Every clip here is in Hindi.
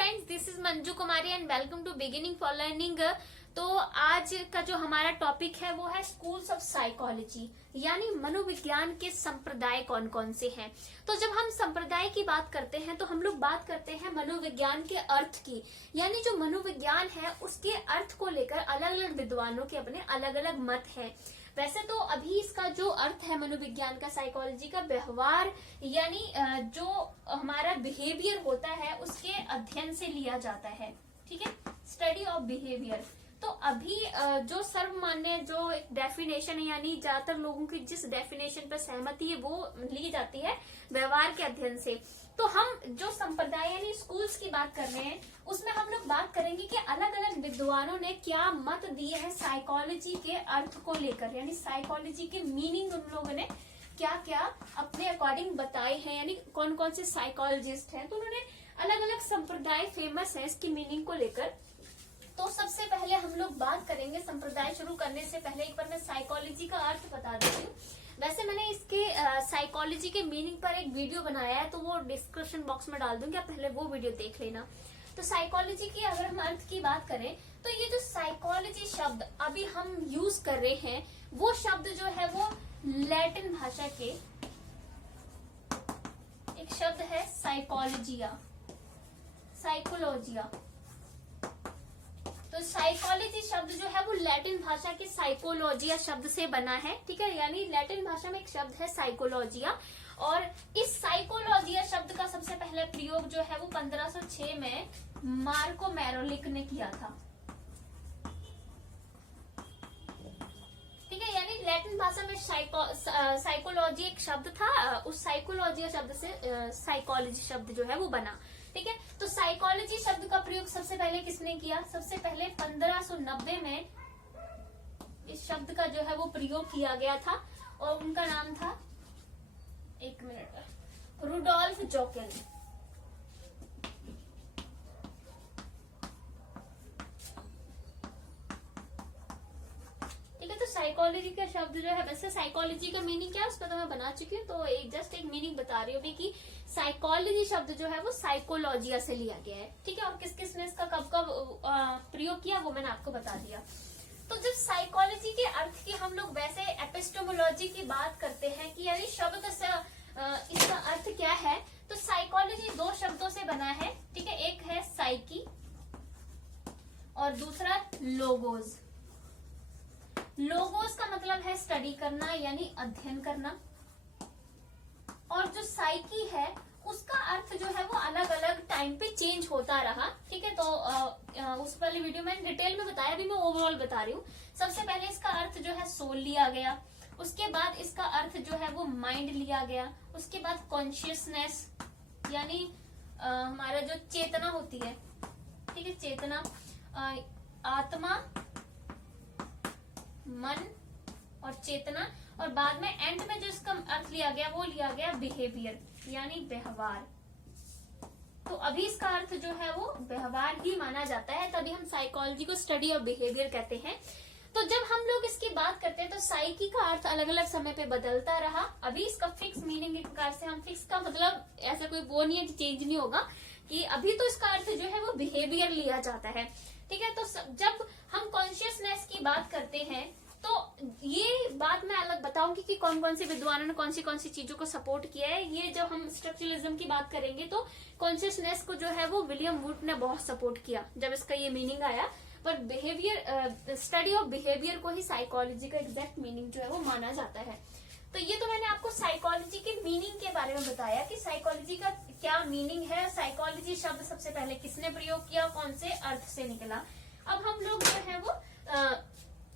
Friends, this is Manju Kumari and welcome to beginning for learning. तो आज का जो हमारा टॉपिक है वो है स्कूल्स ऑफ साइकोलॉजी, यानी मनोविज्ञान के संप्रदाय कौन कौन से हैं। तो जब हम संप्रदाय की बात करते हैं तो हम लोग बात करते हैं मनोविज्ञान के अर्थ की, यानी जो मनोविज्ञान है उसके अर्थ को लेकर अलग अलग विद्वानों के अपने अलग अलग मत हैं। वैसे तो अभी इसका जो अर्थ है मनोविज्ञान का, साइकोलॉजी का, व्यवहार यानी जो हमारा बिहेवियर होता है उसके अध्ययन से लिया जाता है। ठीक है, स्टडी ऑफ बिहेवियर। तो अभी जो सर्वमान्य जो एक डेफिनेशन है, यानी ज्यादातर लोगों की जिस डेफिनेशन पर सहमति है वो ली जाती है व्यवहार के अध्ययन से। तो हम जो संप्रदाय यानी स्कूल्स की बात कर रहे हैं उसमें हम लोग बात करेंगे कि अलग अलग विद्वानों ने क्या मत दिए हैं साइकोलॉजी के अर्थ को लेकर, यानी साइकोलॉजी के मीनिंग उन लोगों ने क्या क्या अपने अकॉर्डिंग बताए हैं, यानी कौन कौन से साइकोलॉजिस्ट हैं। तो उन्होंने अलग अलग संप्रदाय फेमस है इसकी मीनिंग को लेकर। तो सबसे पहले हम लोग बात करेंगे, संप्रदाय शुरू करने से पहले एक बार मैं साइकोलॉजी का अर्थ बता देती हूँ। वैसे मैंने इसके साइकोलॉजी के मीनिंग पर एक वीडियो बनाया है, तो वो डिस्क्रिप्शन बॉक्स में डाल दूंगी, आप पहले वो वीडियो देख लेना। तो साइकोलॉजी की अगर हम अर्थ की बात करें तो ये जो साइकोलॉजी शब्द अभी हम यूज कर रहे हैं वो शब्द जो है वो लैटिन भाषा के एक शब्द है साइकोलॉजिया। तो साइकोलॉजी शब्द जो है वो लैटिन भाषा के साइकोलॉजिया शब्द से बना है। ठीक है, यानी लैटिन भाषा में एक शब्द है साइकोलॉजिया, और इस साइकोलॉजिया शब्द का सबसे पहले प्रयोग जो है वो 1506 में मार्को मैरोलिक ने किया था। ठीक है, यानी लैटिन भाषा में साइकोलॉजी एक शब्द था, उस साइकोलॉजिया शब्द से साइकोलॉजी शब्द जो है वो बना। ठीक है, तो साइकोलॉजी शब्द का प्रयोग सबसे पहले किसने किया? सबसे पहले 1590 में इस शब्द का जो है वो प्रयोग किया गया था, और उनका नाम था, एक मिनट, रुडोल्फ जोकेल। ठीक है, तो साइकोलॉजी का शब्द जो है, वैसे साइकोलॉजी का मीनिंग क्या है उसका तो मैं बना चुकी हूँ, तो एक जस्ट एक मीनिंग बता रही हूँ कि साइकोलॉजी शब्द जो है वो साइकोलॉजिया से लिया गया है। ठीक है, और किस किस ने इसका कब कब प्रयोग किया वो मैंने आपको बता दिया। तो जब साइकोलॉजी के अर्थ की हम लोग वैसे एपिस्टेमोलॉजी की बात करते हैं कि यानी शब्द से इसका अर्थ क्या है, तो साइकोलॉजी दो शब्दों से बना है। ठीक है, एक है साइकी और दूसरा लोगोस। लोगोस का मतलब है स्टडी करना यानी अध्ययन करना, और जो साइकी है उसका अर्थ जो है वो अलग अलग टाइम पे चेंज होता रहा। ठीक है, तो उस वाली वीडियो में डिटेल में बताया, अभी मैं ओवरऑल बता रही हूँ। सबसे पहले इसका अर्थ जो है सोल लिया गया, उसके बाद इसका अर्थ जो है वो माइंड लिया गया, उसके बाद कॉन्शियसनेस यानी हमारा जो चेतना होती है। ठीक है, चेतना, आत्मा, मन और चेतना, और बाद में एंड में जो इसका अर्थ लिया गया वो लिया गया बिहेवियर यानी व्यवहार। तो अभी इसका अर्थ जो है वो व्यवहार ही माना जाता है, तभी हम साइकोलॉजी को स्टडी ऑफ बिहेवियर कहते हैं। तो जब हम लोग इसकी बात करते हैं तो साइकी का अर्थ अलग अलग समय पे बदलता रहा। अभी इसका फिक्स मीनिंग एक प्रकार से हम फिक्स का मतलब ऐसा कोई वो नहीं है कि चेंज नहीं होगा, कि अभी तो इसका अर्थ जो है वो बिहेवियर लिया जाता है। ठीक है, तो जब हम कॉन्शियसनेस की बात करते हैं तो ये बात मैं अलग बताऊंगी कि कौन कौन से विद्वानों ने कौन सी चीजों को सपोर्ट किया है। ये जब हम स्ट्रक्चरलिज्म की बात करेंगे तो कॉन्शियसनेस को जो है वो विलियम वुड ने बहुत सपोर्ट किया जब इसका ये मीनिंग आया, पर बिहेवियर, स्टडी ऑफ बिहेवियर को ही साइकोलॉजी का एग्जैक्ट मीनिंग जो है वो माना जाता है। तो ये तो मैंने आपको साइकोलॉजी के मीनिंग के बारे में बताया कि साइकोलॉजी का क्या मीनिंग है, साइकोलॉजी शब्द सबसे पहले किसने प्रयोग किया, कौन से अर्थ से निकला। अब हम लोग जो है वो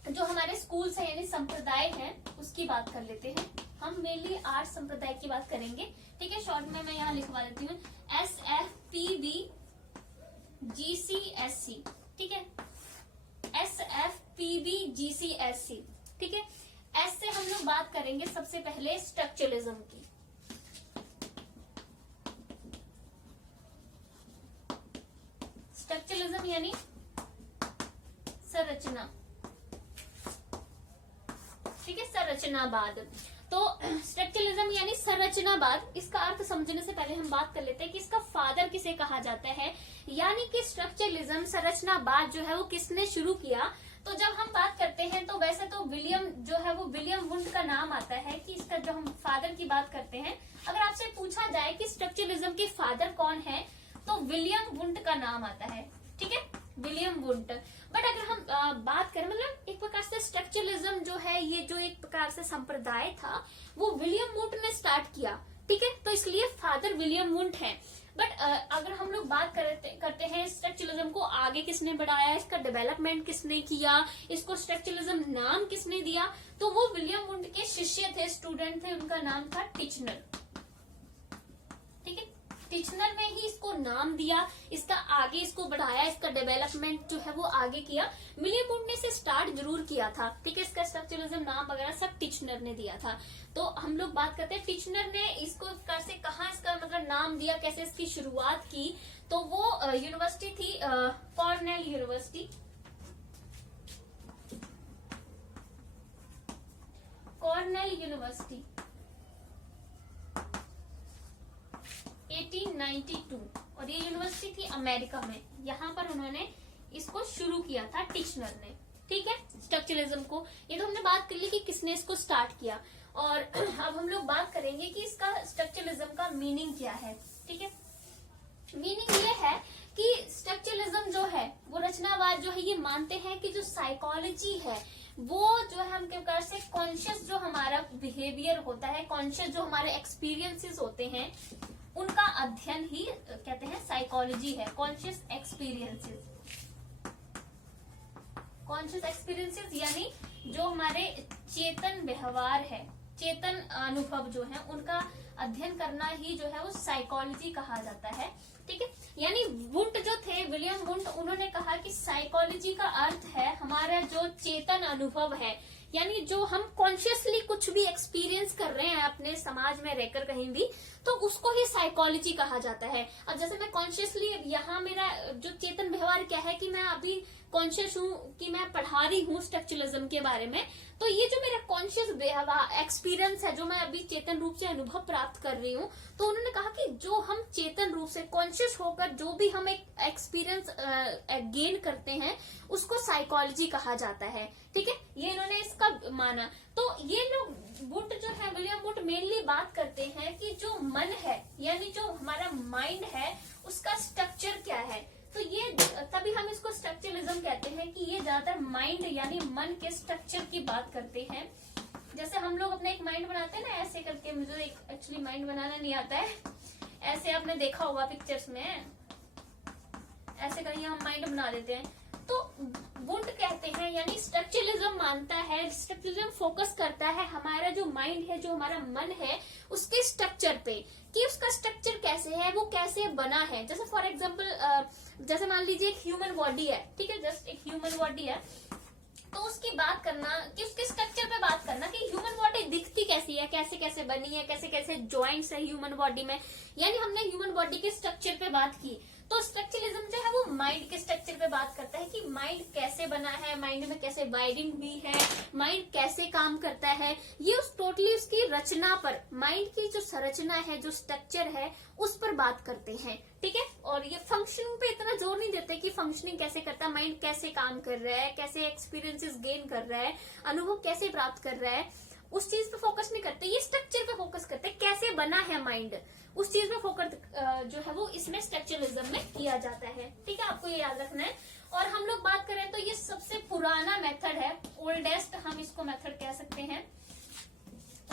जो हमारे स्कूल्स है यानी संप्रदाय हैं उसकी बात कर लेते हैं। हम मेनली 8 संप्रदाय की बात करेंगे। ठीक है, शॉर्ट में मैं यहाँ लिखवा देती हूँ, SFPB GCSC। ठीक है, SFPB GCSC। ठीक है, एस से हम लोग बात करेंगे सबसे पहले स्ट्रक्चरलिज्म की। स्ट्रक्चरलिज्म यानी संरचना। ठीक है, संरचनावाद। तो स्ट्रक्चरलिज्म यानी संरचनावाद, इसका अर्थ समझने से पहले हम बात कर लेते हैं कि इसका फादर किसे कहा जाता है। यानी कि स्ट्रक्चरलिज्म, संरचनावाद जो है वो किसने शुरू किया। तो जब हम बात करते हैं तो वैसे तो विलियम जो है वो विलियम वुंट का नाम आता है कि इसका जो हम फादर की बात करते हैं, अगर आपसे पूछा जाए कि स्ट्रक्चरलिज्म के फादर कौन है तो विलियम वुंट का नाम आता है, ठीक है, विलियम वुंट। बट अगर हम बात करें, मतलब एक प्रकार से स्ट्रक्चरलिज्म जो है ये जो एक प्रकार से संप्रदाय था वो विलियम वुंट ने स्टार्ट किया, ठीक है, तो इसलिए फादर विलियम वुंट है। बट अगर हम लोग बात करते हैं स्ट्रक्चरलिज्म को आगे किसने बढ़ाया, इसका डेवलपमेंट किसने किया, इसको स्ट्रक्चरलिज्म नाम किसने दिया, तो वो विलियम वुंट के शिष्य थे, स्टूडेंट थे, उनका नाम था टिचनर, ठीक है। टिचनर ने ही इसको नाम दिया, इसका आगे इसको बढ़ाया, इसका डेवलपमेंट जो है वो आगे किया। विलियम वुंट ने इसे स्टार्ट जरूर किया था, ठीक है, इसका स्ट्रक्चरलिज्म नाम वगैरह सब टिचनर ने दिया था। तो हम लोग बात करते हैं टिचनर ने इसको कैसे, कहाँ इसका मतलब नाम दिया, कैसे इसकी शुरुआत की, तो वो यूनिवर्सिटी थी कॉर्नेल यूनिवर्सिटी, कॉर्नेल यूनिवर्सिटी 1892, और ये यूनिवर्सिटी थी अमेरिका में, यहाँ पर उन्होंने इसको शुरू किया था टिचनर ने, ठीक है, स्ट्रक्चरलिज्म को। ये तो हमने बात कर ली कि किसने इसको स्टार्ट किया, और अब हम लोग बात करेंगे कि इसका स्ट्रक्चरलिज्म का मीनिंग क्या है, ठीक है। मीनिंग ये है कि स्ट्रक्चरलिज्म जो है वो रचनावाद जो है ये मानते हैं कि जो साइकोलॉजी है वो जो है हम प्रकार से कॉन्शियस जो हमारा बिहेवियर होता है, कॉन्शियस जो हमारे एक्सपीरियंसेस होते हैं उनका अध्ययन ही कहते हैं साइकोलॉजी है। कॉन्शियस एक्सपीरियंसेस, कॉन्शियस एक्सपीरियंसेस यानी जो हमारे चेतन व्यवहार है, चेतन अनुभव जो है उनका अध्ययन करना ही जो है वो साइकोलॉजी कहा जाता है, ठीक है। यानी वुंट जो थे, विलियम वुंट, उन्होंने कहा कि साइकोलॉजी का अर्थ है हमारा जो चेतन अनुभव है, यानी जो हम कॉन्शियसली कुछ भी एक्सपीरियंस कर रहे हैं अपने समाज में रहकर कहीं भी, तो उसको ही साइकोलॉजी कहा जाता है। अब जैसे मैं कॉन्शियसली, यहाँ मेरा जो चेतन व्यवहार क्या है कि मैं अभी कॉन्शियस हूँ कि मैं पढ़ा रही हूँ स्ट्रक्चरलिज्म के बारे में, तो ये जो मेरा कॉन्शियस एक्सपीरियंस है, जो मैं अभी चेतन रूप से अनुभव प्राप्त कर रही हूँ, तो उन्होंने कहा कि जो हम चेतन रूप से कॉन्शियस होकर जो भी हम एक एक्सपीरियंस गेन करते हैं उसको साइकोलॉजी कहा जाता है, ठीक है, ये इन्होंने इसका माना। तो ये लोग वुंट जो है, विलियम वुंट मेनली बात करते हैं कि जो मन है यानी जो हमारा माइंड है उसका स्ट्रक्चर क्या है, तो ये तभी हम इसको स्ट्रक्चरलिज्म कहते हैं कि ये ज्यादातर माइंड यानी मन के स्ट्रक्चर की बात करते हैं। जैसे हम लोग अपना एक माइंड बनाते हैं ना, ऐसे करके, मुझे एक एक्चुअली माइंड बनाना नहीं आता है, ऐसे आपने देखा होगा पिक्चर्स में, ऐसे करके हम माइंड बना देते हैं। तो वुंट कहते हैं यानी स्ट्रक्चरलिज्म मानता है, स्ट्रक्चरलिज्म फोकस करता है हमारा जो माइंड है, जो हमारा मन है उसके स्ट्रक्चर पे, कि उसका स्ट्रक्चर कैसे है, वो कैसे बना है। जैसे फॉर एग्जांपल, जैसे मान लीजिए एक ह्यूमन बॉडी है, ठीक है, जस्ट एक ह्यूमन बॉडी है, तो उसकी बात करना कि उसके स्ट्रक्चर पे बात करना कि ह्यूमन बॉडी दिखती कैसी है, कैसे कैसे बनी है, कैसे कैसे जॉइंट्स है ह्यूमन बॉडी में, यानी हमने ह्यूमन बॉडी के स्ट्रक्चर पे बात की। तो स्ट्रक्चरलिज्म जो है वो माइंड के स्ट्रक्चर पे बात करता है कि माइंड कैसे बना है, माइंड में कैसे वायरिंग हुई है, माइंड कैसे काम करता है, ये उस टोटली उसकी रचना पर, माइंड की जो संरचना है, जो स्ट्रक्चर है उस पर बात करते हैं, ठीक है। और ये फंक्शनिंग पे इतना जोर नहीं देते कि फंक्शनिंग कैसे करता है, माइंड कैसे काम कर रहा है, कैसे एक्सपीरियंसेस गेन कर रहा है, अनुभव कैसे प्राप्त कर रहा है, उस चीज पे फोकस नहीं करते, ये स्ट्रक्चर पे फोकस करते हैं, कैसे बना है माइंड, उस चीज पे फोकस जो है वो इसमें स्ट्रक्चरलिज्म में किया जाता है, ठीक है, आपको ये याद रखना है। और हम लोग बात करें तो ये सबसे पुराना मेथड है, ओल्डेस्ट हम इसको मेथड कह सकते हैं,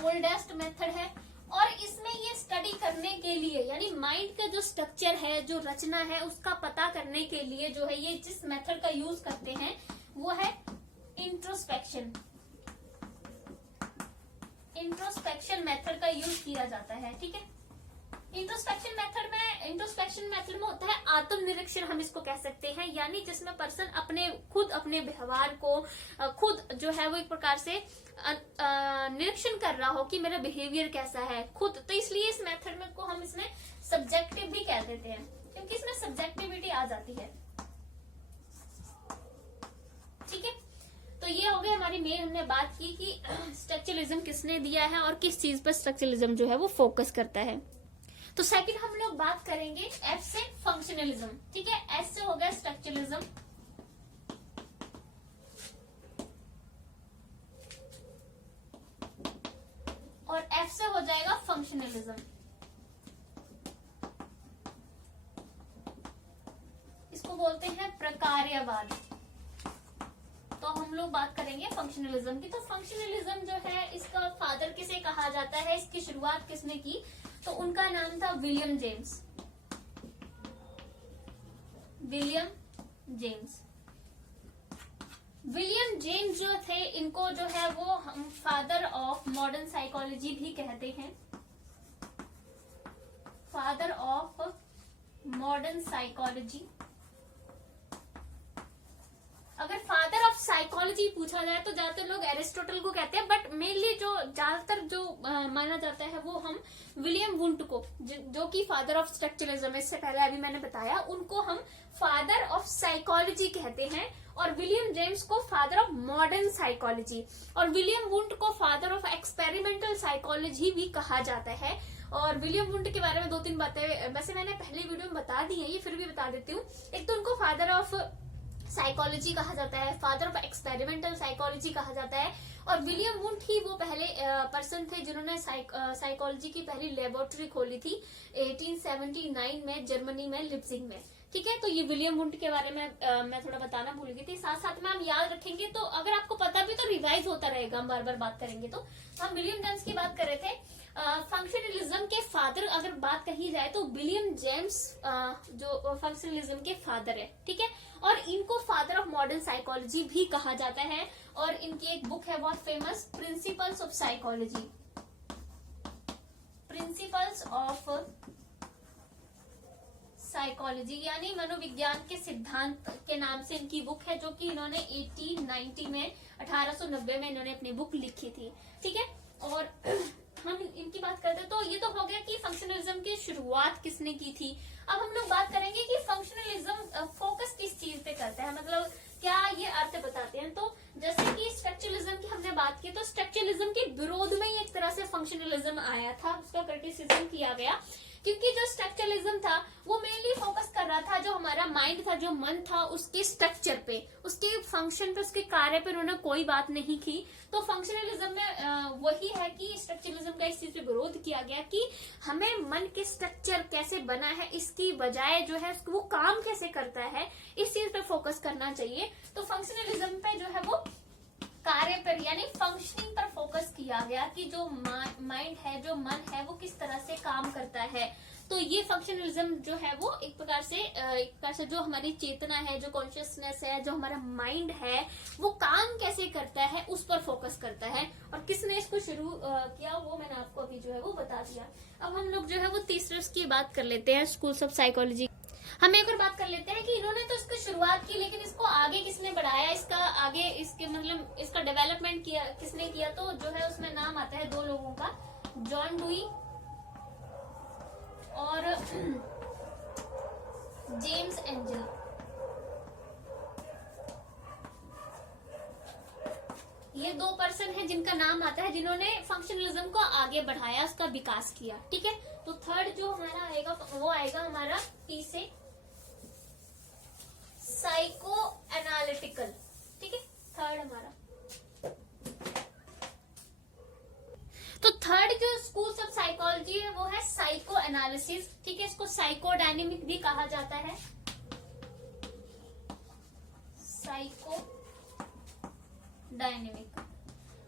ओल्डेस्ट मेथड है। और इसमें ये स्टडी करने के लिए यानी माइंड का जो स्ट्रक्चर है, जो रचना है, उसका पता करने के लिए जो है ये जिस मेथड का यूज करते हैं वो है इंट्रोस्पेक्शन। इंट्रोस्पेक्शन मेथड का यूज किया जाता है, ठीक है। इंट्रोस्पेक्शन मेथड में होता है आत्मनिरीक्षण, हम इसको कह सकते हैं, यानी जिसमें पर्सन अपने व्यवहार को खुद जो है वो एक प्रकार से निरीक्षण कर रहा हो कि मेरा बिहेवियर कैसा है खुद। तो इसलिए इस मेथड में को हम इसमें सब्जेक्टिव भी कह देते हैं, क्योंकि इसमें सब्जेक्टिविटी आ जाती है, ठीक है। तो ये हो गए हमारी मेन हमने बात की कि स्ट्रक्चरलिज्म किसने दिया है और किस चीज पर स्ट्रक्चरलिज्म जो है वो फोकस करता है। तो सेकंड हम लोग बात करेंगे एफ से फंक्शनलिज्म, ठीक है। एस से हो गया स्ट्रक्चरलिज्म, और एफ से हो जाएगा फंक्शनलिज्म। इसको बोलते हैं प्रकार्यवाद। तो हम लोग बात करेंगे फंक्शनलिज्म की। तो फंक्शनलिज्म जो है इसका फादर किसे कहा जाता है, इसकी शुरुआत किसने की, तो उनका नाम था William James. William James, William James जो थे, इनको जो है वो हम फादर ऑफ मॉडर्न साइकोलॉजी भी कहते हैं। Father of modern psychology. अगर फादर ऑफ साइकोलॉजी पूछा जाए तो ज्यादातर लोग एरिस्टोटल को कहते हैं, बट मेनली जो ज्यादातर जो माना जाता है वो हम विलियम वुंट को, जो कि फादर ऑफ स्ट्रक्चरलिज्म, इससे पहले अभी मैंने बताया, उनको हम फादर ऑफ साइकोलॉजी कहते हैं। और विलियम जेम्स को फादर ऑफ मॉडर्न साइकोलॉजी, और विलियम वुंट को फादर ऑफ एक्सपेरिमेंटल साइकोलॉजी भी कहा जाता है। और विलियम वुंट के बारे में 2-3 बातें वैसे मैंने पहले वीडियो में बता दी है, ये फिर भी बता देती हूँ। एक तो उनको फादर ऑफ साइकोलॉजी कहा जाता है, फादर ऑफ एक्सपेरिमेंटल साइकोलॉजी कहा जाता है। और विलियम वुंट ही वो पहले पर्सन थे जिन्होंने साइकोलॉजी की पहली लेबोरेटरी खोली थी 1879 में जर्मनी में लिप्जिग में, ठीक है। तो ये विलियम वुंट के बारे में मैं थोड़ा बताना भूल गई थी। साथ साथ में हम याद रखेंगे, तो अगर आपको पता भी तो रिवाइज होता रहेगा, हम बार बार बात करेंगे। तो हम विलियम जेम्स की बात कर रहे थे। फंक्शनलिज्म के फादर अगर बात कही जाए तो विलियम जेम्स जो फंक्शनलिज्म के फादर है, ठीक है। और इनको फादर ऑफ मॉडर्न साइकोलॉजी भी कहा जाता है। और इनकी एक बुक है बहुत famous, principles of psychology. Principles of psychology यानी मनोविज्ञान के सिद्धांत के नाम से इनकी बुक है, जो कि इन्होंने 1890 में इन्होंने अपनी बुक लिखी थी, ठीक है। और हम इनकी बात करते हैं तो ये तो हो गया कि फंक्शनलिज्म की शुरुआत किसने की थी। अब हम लोग बात करेंगे कि फंक्शनलिज्म फोकस किस चीज पे करता है, मतलब क्या ये अर्थ बताते हैं। तो जैसे कि स्ट्रक्चरलिज्म की हमने बात की, तो स्ट्रक्चरलिज्म के विरोध में ही एक तरह से फंक्शनलिज्म आया था, उसका क्रिटिसिज्म किया गया, क्योंकि जो स्ट्रक्चरलिज्म था वो मेनली फोकस कर रहा था जो हमारा माइंड था, जो मन था, उसके स्ट्रक्चर पे, उसके फंक्शन पे, उसके कार्य पे उन्होंने कोई बात नहीं की। तो फंक्शनलिज्म में वही है कि स्ट्रक्चरलिज्म का इस चीज पे विरोध किया गया कि हमें मन के स्ट्रक्चर कैसे बना है, इसकी बजाय जो है वो काम कैसे करता है, इस चीज पे फोकस करना चाहिए। तो फंक्शनलिज्म पे जो है वो कार्य पर यानी फंक्शनिंग पर फोकस किया गया कि जो माइंड है, जो मन है, वो किस तरह से काम करता है। तो ये फंक्शनलिज्म जो है वो एक प्रकार से जो हमारी चेतना है, जो कॉन्शियसनेस है, जो हमारा माइंड है, वो काम कैसे करता है उस पर फोकस करता है। और किसने इसको शुरू किया वो मैंने आपको अभी जो है वो बता दिया। अब हम लोग जो है वो तीसरे की बात कर लेते हैं, स्कूल्स ऑफ साइकोलॉजी। हम एक और बात कर लेते हैं कि इन्होंने तो इसकी शुरुआत की, लेकिन इसको आगे किसने बढ़ाया, इसका आगे इसके मतलब इसका डेवलपमेंट किया किसने किया। तो जो है उसमें नाम आता है 2 लोगों का, जॉन डुई और जेम्स एंजल। ये 2 पर्सन हैं जिनका नाम आता है, जिन्होंने फंक्शनलिज्म को आगे बढ़ाया, उसका विकास किया, ठीक है। तो थर्ड जो हमारा आएगा वो आएगा हमारा टी से साइको एनालिटिकल, ठीक है, थर्ड हमारा। तो थर्ड जो स्कूल्स ऑफ साइकोलॉजी है वो है साइको एनालिसिस, ठीक है। इसको साइको डायनेमिक भी कहा जाता है, साइको डायनेमिक,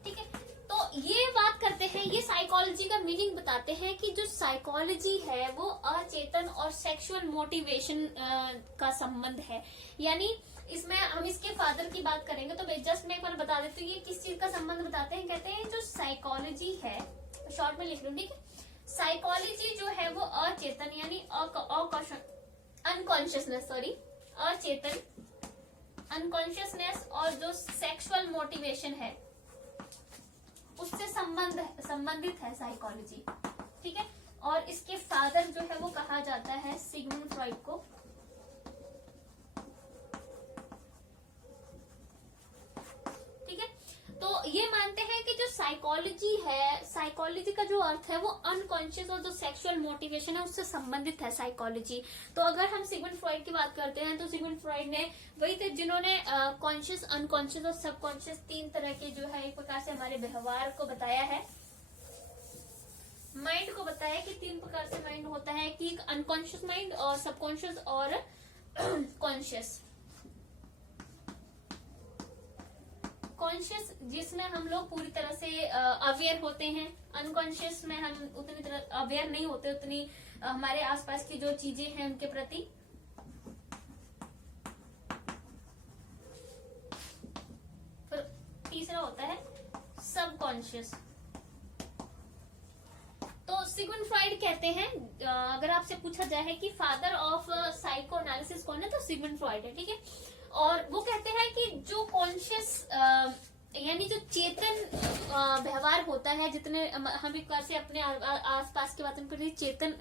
ठीक है। तो ये बात करते हैं, ये साइकोलॉजी का मीनिंग बताते हैं कि जो साइकोलॉजी है वो अचेतन और सेक्सुअल मोटिवेशन का संबंध है। यानी इसमें हम इसके फादर की बात करेंगे तो जस्ट मैं एक बार बता देती हूँ ये किस चीज का संबंध बताते हैं। कहते हैं जो साइकोलॉजी है, शॉर्ट में लिख लूं, ठीक है। साइकोलॉजी जो है वो अचेतन यानी अनकॉन्शियसनेस, अचेतन, अनकॉन्शियसनेस और जो सेक्सुअल मोटिवेशन है उससे संबंधित है साइकोलॉजी, ठीक है। और इसके फादर जो है वो कहा जाता है सिगमंड फ्रॉइड को, ठीक है। तो साइकोलॉजी है, साइकोलॉजी का जो अर्थ है वो अनकॉन्शियस और जो सेक्सुअल मोटिवेशन है उससे संबंधित है साइकोलॉजी। तो अगर हम सिगमंड फ्रॉइड की बात करते हैं तो सिगमंड फ्रॉइड ने वही थे जिन्होंने कॉन्शियस, अनकॉन्शियस और सबकॉन्शियस तीन तरह के जो है एक प्रकार से हमारे व्यवहार को बताया है, माइंड को बताया कि तीन प्रकार से माइंड होता है कि अनकॉन्शियस माइंड और सबकॉन्शियस और कॉन्शियस। कॉन्शियस जिसमें हम लोग पूरी तरह से अवेयर होते हैं, अनकॉन्शियस में हम उतनी तरह अवेयर नहीं होते, उतनी हमारे आसपास की जो चीजें हैं उनके प्रति। फिर तीसरा होता है सबकॉन्शियस। तो सिगमंड फ्रॉइड कहते हैं, अगर आपसे पूछा जाए कि फादर ऑफ साइको एनालिसिस कौन है तो सिगमंड फ्रॉइड है, ठीक है। और वो कहते हैं कि जो कॉन्शियस यानी जो चेतन व्यवहार होता है, जितने हम एक बार से अपने आसपास के बातों पर चेतन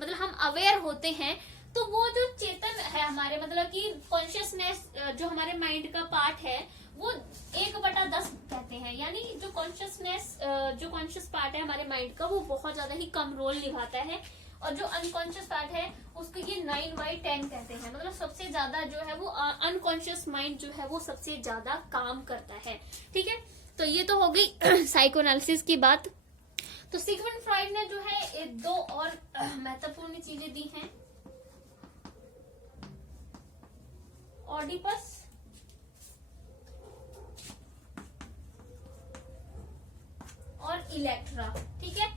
मतलब हम अवेयर होते हैं, तो वो जो चेतन है हमारे, मतलब कि कॉन्शियसनेस जो हमारे माइंड का पार्ट है वो 1/10 कहते हैं। यानी जो कॉन्शियसनेस जो कॉन्शियस पार्ट है हमारे माइंड का वो बहुत ज्यादा ही कम रोल निभाता है, और जो अनकॉन्शियस पार्ट है उसको ये 9/10 कहते हैं। मतलब सबसे ज्यादा जो है वो अनकॉन्शियस माइंड जो है वो सबसे ज्यादा काम करता है, ठीक है। तो ये तो हो गई साइकोएनालिसिस की बात। तो सिगमंड फ्रॉइड ने जो है दो और महत्वपूर्ण चीजें दी हैं, ऑडिपस और इलेक्ट्रा, ठीक है।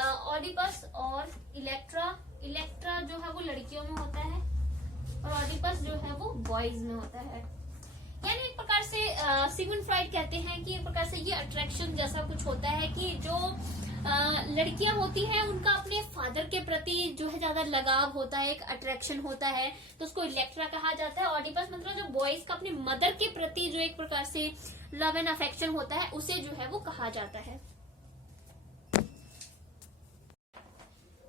ऑडिपस और इलेक्ट्रा, इलेक्ट्रा जो है वो लड़कियों में होता है और ऑडिपस जो है वो बॉयज में होता है। यानी एक प्रकार से सिगमंड फ्रॉइड कहते हैं कि एक प्रकार से ये अट्रैक्शन जैसा कुछ होता है कि जो लड़कियां होती हैं उनका अपने फादर के प्रति जो है ज्यादा लगाव होता है, एक अट्रैक्शन होता है, तो उसको इलेक्ट्रा कहा जाता है। ऑडिपस मतलब जो बॉयज का अपने मदर के प्रति जो एक प्रकार से लव एंड अफेक्शन होता है उसे जो है वो कहा जाता है।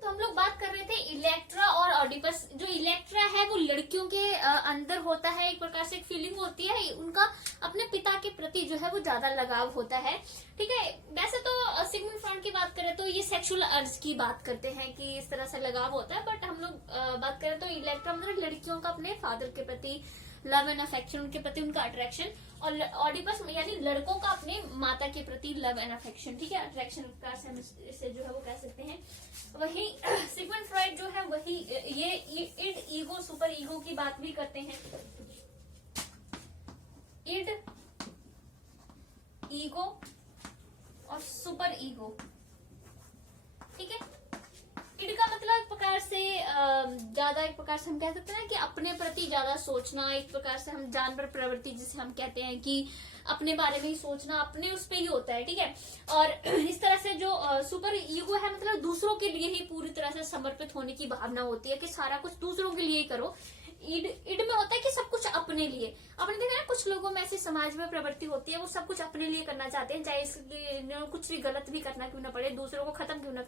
तो हम लोग बात कर रहे थे इलेक्ट्रा और ऑडिपस। जो इलेक्ट्रा है वो लड़कियों के अंदर होता है, एक प्रकार से एक फीलिंग होती है, उनका अपने पिता के प्रति जो है वो ज्यादा लगाव होता है, ठीक है। वैसे तो सिगमंड फ्रॉइड की बात करें तो ये सेक्सुअल अर्ज की बात करते हैं कि इस तरह से लगाव होता है, बट हम लोग बात करें तो इलेक्ट्रा मतलब लड़कियों का अपने फादर के प्रति लव एंड अफेक्शन, उनके प्रति उनका अट्रैक्शन, और ऑडिपस यानी लड़कों का अपने माता के प्रति लव एंड अफेक्शन, ठीक है, अट्रैक्शन प्रकार से हम इसे जो है वो कह सकते हैं। वही सिगमंड फ्रॉइड जो है वही ये इड, ईगो, सुपर ईगो की बात भी करते हैं। इड, ईगो और सुपर ईगो, ठीक है। इड का मतलब एक प्रकार से ज्यादा, एक प्रकार से हम कह सकते हैं कि अपने प्रति ज्यादा सोचना, एक प्रकार से हम जानवर प्रवृत्ति जिसे हम कहते हैं कि अपने बारे में ही सोचना, अपने उस पे ही होता है, ठीक है। और इस तरह से जो सुपर ईगो है मतलब दूसरों के लिए ही पूरी तरह से समर्पित होने की भावना होती है कि सारा कुछ दूसरों के लिए ही करो। इड में होता है कि सब कुछ अपने लिए, अपने देखा ना कुछ लोगों में ऐसी समाज में प्रवृत्ति होती है वो सब कुछ अपने लिए करना चाहते हैं, चाहे इसलिए कुछ भी गलत भी करना क्यों ना पड़े, दूसरों को खत्म क्यों ना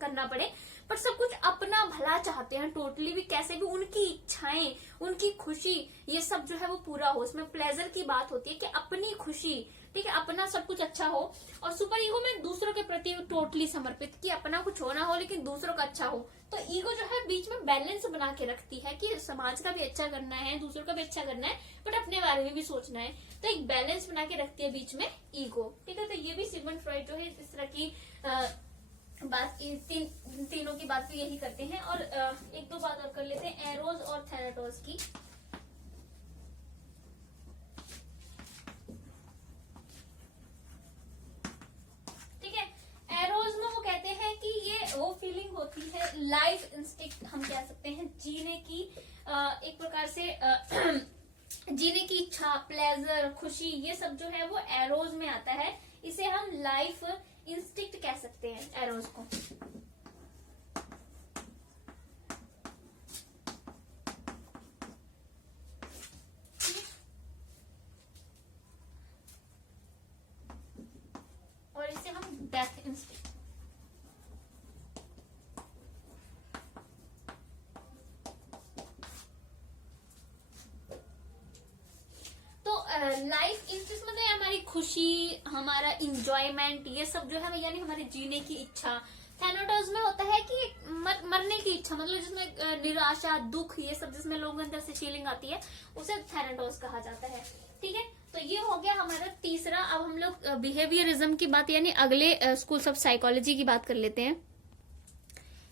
करना पड़े, पर सब कुछ अपना भला चाहते हैं टोटली भी, कैसे भी उनकी इच्छाएं, उनकी खुशी, ये सब जो है वो पूरा हो। इसमें प्लेजर की बात होती है कि अपनी खुशी, ठीक है, अपना सब कुछ अच्छा हो। और सुपर ईगो में दूसरों के प्रति टोटली समर्पित कि अपना कुछ होना हो लेकिन दूसरों का अच्छा हो। तो ईगो जो है बीच में बैलेंस बना के रखती है कि समाज का भी अच्छा करना है, दूसरों का भी अच्छा करना है, बट अपने बारे में भी सोचना है, तो एक बैलेंस बना के रखती है बीच में ईगो, ठीक है। तो ये भी सिगमंड फ्रॉइड जो है इस तरह की बात, तीनों की बात भी यही करते हैं। और एक दो बात और कर लेते हैं एरोज और थैनाटोस की। एरोज में वो कहते हैं कि ये वो फीलिंग होती है लाइफ इंस्टिंक्ट हम कह सकते हैं, जीने की एक प्रकार से जीने की इच्छा, प्लेजर, खुशी, ये सब जो है वो एरोज में आता है। इसे हम लाइफ इंस्टिंक्ट कह सकते हैं एरोज को। और इसे हम death instinct. Life is this मतलब हमारी खुशी, हमारा इंजॉयमेंट, ये सब जो है यानी हमारे जीने की इच्छा। थैनाटोस में होता है कि मरने की इच्छा, मतलब जिसमें निराशा, दुख, ये सब जिसमें लोगों के अंदर से फीलिंग आती है उसे थैनाटोस कहा जाता है। ठीक है, तो ये हो गया हमारा तीसरा। अब हम लोग बिहेवियरिज्म की बात यानी अगले स्कूल्स ऑफ साइकोलॉजी की बात कर लेते हैं।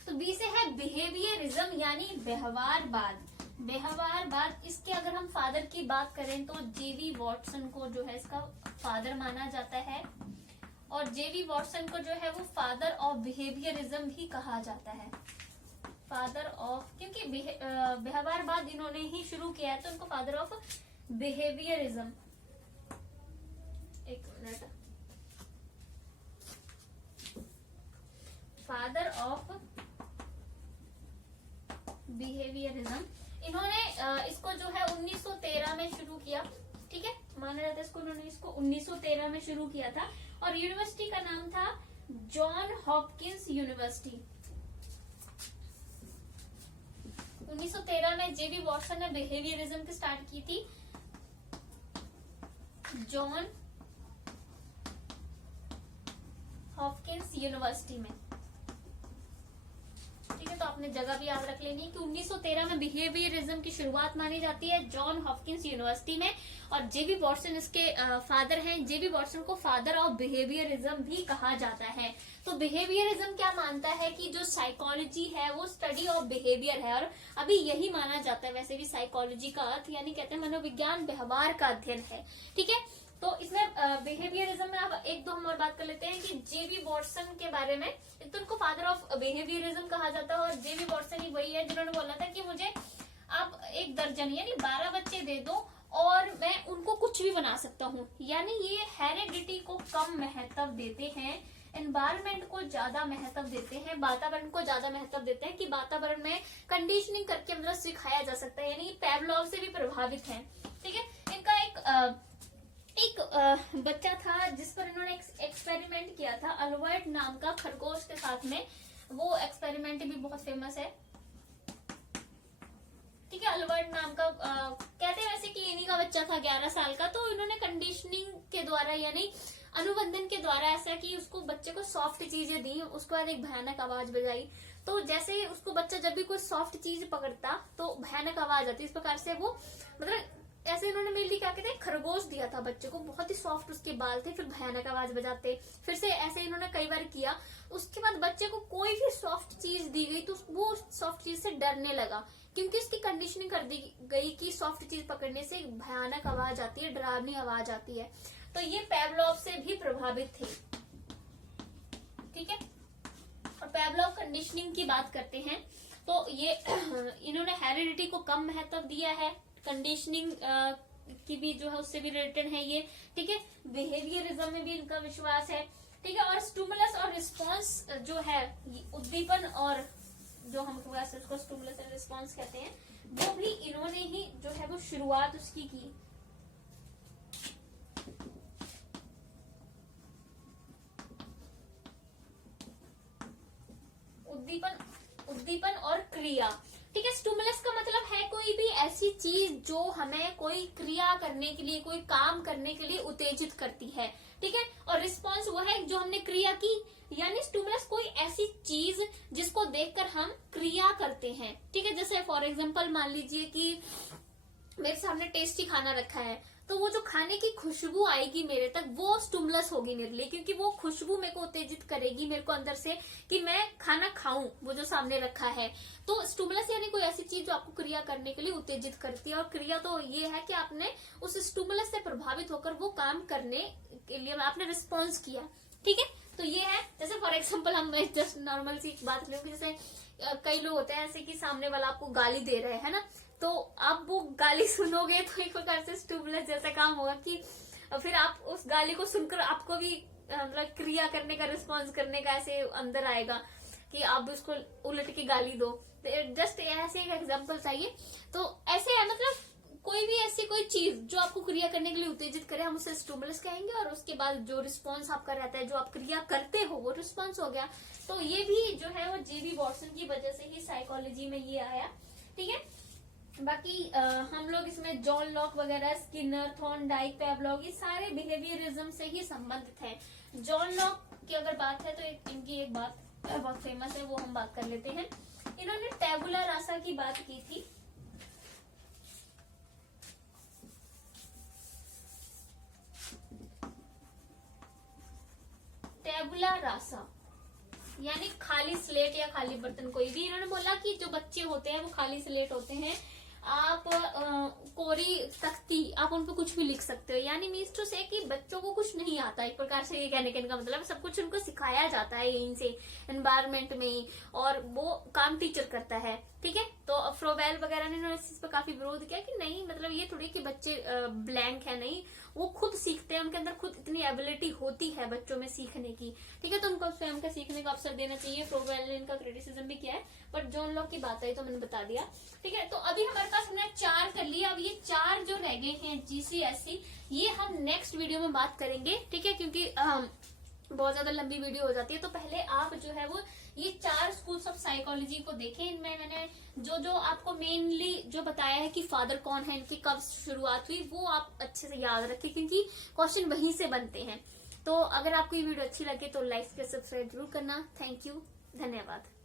तो बी से है बिहेवियरिज्म यानी व्यवहारवाद। व्यवहारवाद, इसके अगर हम फादर की बात करें तो जेवी वॉटसन को जो है इसका फादर माना जाता है, और जेवी वॉटसन को जो है वो फादर ऑफ बिहेवियरिज्म भी कहा जाता है। फादर ऑफ, क्योंकि व्यवहारवाद इन्होंने ही शुरू किया है तो उनको फादर ऑफ बिहेवियरिज्म। एक मिनट, फादर ऑफ बिहेवियरिज्म, इन्होंने इसको जो है 1913 में शुरू किया। ठीक है, माना जाता है इसको, उन्होंने इसको 1913 में शुरू किया था, और यूनिवर्सिटी का नाम था जॉन हॉपकिंस यूनिवर्सिटी। 1913 में जेबी वॉटसन ने बिहेवियरिज्म की स्टार्ट की थी जॉन हॉपकिंस यूनिवर्सिटी में। ठीक है, तो आपने जगह भी याद रख लेनी है कि 1913 में बिहेवियरिज्म की शुरुआत मानी जाती है जॉन हॉपकिंस यूनिवर्सिटी में, और जेबी वॉटसन इसके फादर हैं। जेबी वॉटसन को फादर ऑफ बिहेवियरिज्म भी कहा जाता है। तो बिहेवियरिज्म क्या मानता है कि जो साइकोलॉजी है वो स्टडी ऑफ बिहेवियर है, और अभी यही माना जाता है वैसे भी साइकोलॉजी का अर्थ, यानी कहते हैं मनोविज्ञान व्यवहार का अध्ययन है। ठीक है, तो इसमें बिहेवियरिज्म में अब एक दो हम और बात कर लेते हैं कि जेबी वॉटसन के बारे में। तो उनको फादर ऑफ बिहेवियरिज्म कहा जाता है, और जेबी वॉटसन ही वही है जिन्होंने बोला था कि मुझे आप 1 दर्जन यानी 12 बच्चे दे दो और मैं उनको कुछ भी बना सकता हूँ। यानी ये हेरिडिटी को कम महत्व देते हैं, एनवायरमेंट को ज्यादा महत्व देते हैं, वातावरण को ज्यादा महत्व देते हैं कि वातावरण में कंडीशनिंग करके मतलब सिखाया जा सकता है, यानी पेवलोव से भी प्रभावित है। ठीक है, इनका एक बच्चा था जिस पर इन्होंने एक्सपेरिमेंट किया था, अल्बर्ट नाम का खरगोश के साथ में। वो एक्सपेरिमेंट भी बहुत फेमस है। ठीक है, अल्बर्ट नाम का कहते हैं वैसे कि इन्हीं का बच्चा था 11 साल का। तो इन्होंने कंडीशनिंग के द्वारा यानी अनुबंधन के द्वारा ऐसा कि उसको बच्चे को सॉफ्ट चीजें दी, उसके बाद एक भयानक आवाज बजाई। तो जैसे ही उसको बच्चा जब भी कोई सॉफ्ट चीज पकड़ता तो भयानक आवाज आती। इस प्रकार से वो मतलब ऐसे इन्होंने मेनली क्या कहते हैं खरगोश दिया था बच्चे को, बहुत ही सॉफ्ट उसके बाल थे, फिर भयानक आवाज बजाते। फिर से ऐसे इन्होंने कई बार किया। उसके बाद बच्चे को कोई भी सॉफ्ट चीज दी गई तो वो सॉफ्ट चीज से डरने लगा, क्योंकि उसकी कंडीशनिंग कर दी गई कि सॉफ्ट चीज पकड़ने से भयानक आवाज आती है, डरावनी आवाज आती है। तो ये पेवलोव से भी प्रभावित थे। ठीक है, और पेवलोव कंडीशनिंग की बात करते हैं तो ये इन्होंने हेरिडिटी को कम महत्व दिया है, कंडीशनिंग की भी जो है उससे भी रिलेटेड है ये। ठीक है, बिहेवियरिज्म में भी इनका विश्वास है। ठीक है, और स्टिमुलस और रिस्पॉन्स जो है, उद्दीपन और जो हम उसको स्टिमुलस एंड रिस्पॉन्स कहते हैं, वो भी इन्होंने ही जो है वो शुरुआत उसकी की। उद्दीपन और क्रिया। ठीक है, स्टिमुलस का मतलब है कोई भी ऐसी चीज जो हमें कोई क्रिया करने के लिए, कोई काम करने के लिए उत्तेजित करती है। ठीक है, और रिस्पॉन्स वो है जो हमने क्रिया की, यानी स्टिमुलस कोई ऐसी चीज जिसको देखकर हम क्रिया करते हैं। ठीक है, जैसे फॉर एग्जांपल मान लीजिए कि मेरे सामने टेस्टी खाना रखा है, तो वो जो खाने की खुशबू आएगी मेरे तक, वो स्टिमुलस होगी मेरे लिए, क्योंकि वो खुशबू मेरे को उत्तेजित करेगी मेरे को अंदर से कि मैं खाना खाऊं वो जो सामने रखा है। तो स्टिमुलस यानी कोई ऐसी चीज जो आपको क्रिया करने के लिए उत्तेजित करती है, और क्रिया तो ये है कि आपने उस स्टिमुलस से प्रभावित होकर वो काम करने के लिए आपने रिस्पॉन्स किया। ठीक है, तो ये है। जैसे फॉर एग्जाम्पल हम जस्ट नॉर्मल सी बात लें, जैसे कई लोग होते हैं ऐसे कि सामने वाला आपको गाली दे रहे हैं ना, तो आप वो गाली सुनोगे तो एक प्रकार से स्टिमुलस जैसा काम होगा कि फिर आप उस गाली को सुनकर आपको भी मतलब क्रिया करने का, रिस्पॉन्स करने का ऐसे अंदर आएगा कि आप उसको उलट के गाली दो। जस्ट ऐसे एक एग्जांपल चाहिए। तो ऐसे है, मतलब कोई भी ऐसी कोई चीज जो आपको क्रिया करने के लिए उत्तेजित करे, हम उसे स्टिमुलस कहेंगे, और उसके बाद जो रिस्पॉन्स आपका रहता है, जो आप क्रिया करते हो, वो रिस्पॉन्स हो गया। तो ये भी जो है वो जेबी वॉटसन की वजह से ही साइकोलॉजी में ये आया। ठीक है, बाकी हम लोग इसमें जॉन लॉक वगैरह, स्किनर, थॉर्नडाइक, पैवलॉग, ये सारे बिहेवियरिज्म से ही संबंधित हैं। जॉन लॉक की अगर बात है तो इनकी एक बात बहुत फेमस है, वो हम बात कर लेते हैं। इन्होंने टैबुला रासा की बात की थी। टैबुला रासा यानी खाली स्लेट या खाली बर्तन, कोई भी। इन्होंने बोला कि जो बच्चे होते हैं वो खाली स्लेट होते हैं, आप कोरी तख्ती, आप उन पर कुछ भी लिख सकते हो। यानी मीन्स टू से कि बच्चों को कुछ नहीं आता, एक प्रकार से ये कहने का इनका मतलब सब कुछ उनको सिखाया जाता है यहीं से, एनवायरमेंट में ही, और वो काम टीचर करता है। ठीक है, तो फ्रोवेल वगैरह ने इस चीज पर काफी विरोध किया कि नहीं, मतलब ये थोड़ी कि बच्चे ब्लैंक है, नहीं, वो खुद सीखते हैं, उनके अंदर खुद इतनी एबिलिटी होती है बच्चों में सीखने की। ठीक है, तो उनको स्वयं का सीखने का अवसर देना चाहिए। फ्रोवेल ने इनका क्रिटिसिज्म भी किया है, बट जॉन लॉक की बात आई तो मैंने बता दिया। ठीक है, तो अभी हमारे पास हमने 4 कर लिया। अब ये 4 जो रह गए हैं GCSE, ये हम नेक्स्ट वीडियो में बात करेंगे। ठीक है, क्योंकि बहुत ज्यादा लंबी वीडियो हो जाती है, तो पहले आप जो है वो ये 4 स्कूल्स ऑफ साइकोलॉजी को देखें। इनमें मैंने जो आपको मेनली जो बताया है कि फादर कौन है, इनकी कब शुरुआत हुई, वो आप अच्छे से याद रखें, क्योंकि क्वेश्चन वहीं से बनते हैं। तो अगर आपको ये वीडियो अच्छी लगे तो लाइक या सब्सक्राइब जरूर करना। थैंक यू, धन्यवाद।